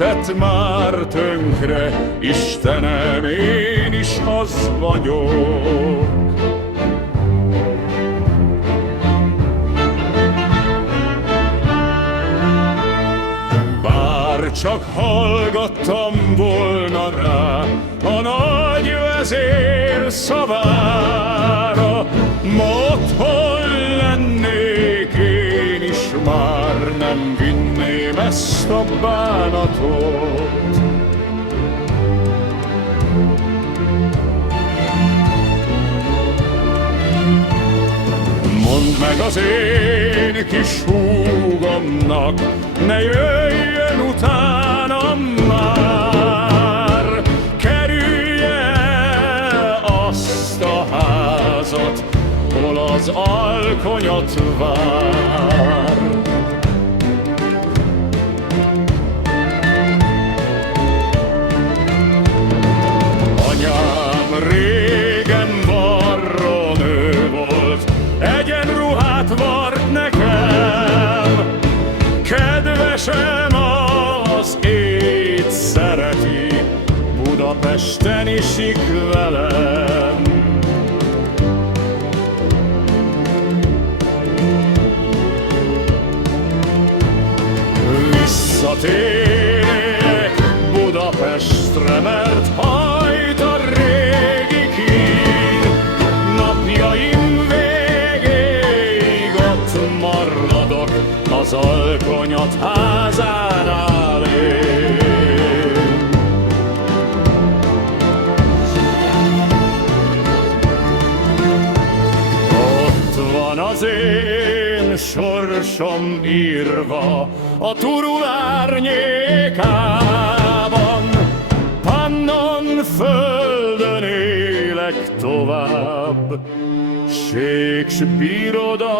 tett már tönkre, Istenem, én is az vagyok. Bár csak hallgattam volna rá a nagy vezér szavára, ma otthon lennék én is, már nem vinném ezt a bánatot. Mondd meg az én kis húgomnak, ne jöjjön utánam már, kerülje azt a házat, hol az alkonyat vár. Anyám régen varrónő volt, egyenruhát vart nekem, kedvesem az éjt szereti, Budapesten isik velem. Visszatérek Budapestre, mert hajt a régi kín, napjaim végéig ott maradok, az alkonyat házánál én. Ott van az én sorsom írva a Turul árnyékában, Pannon földön élek tovább, Shakespeare oda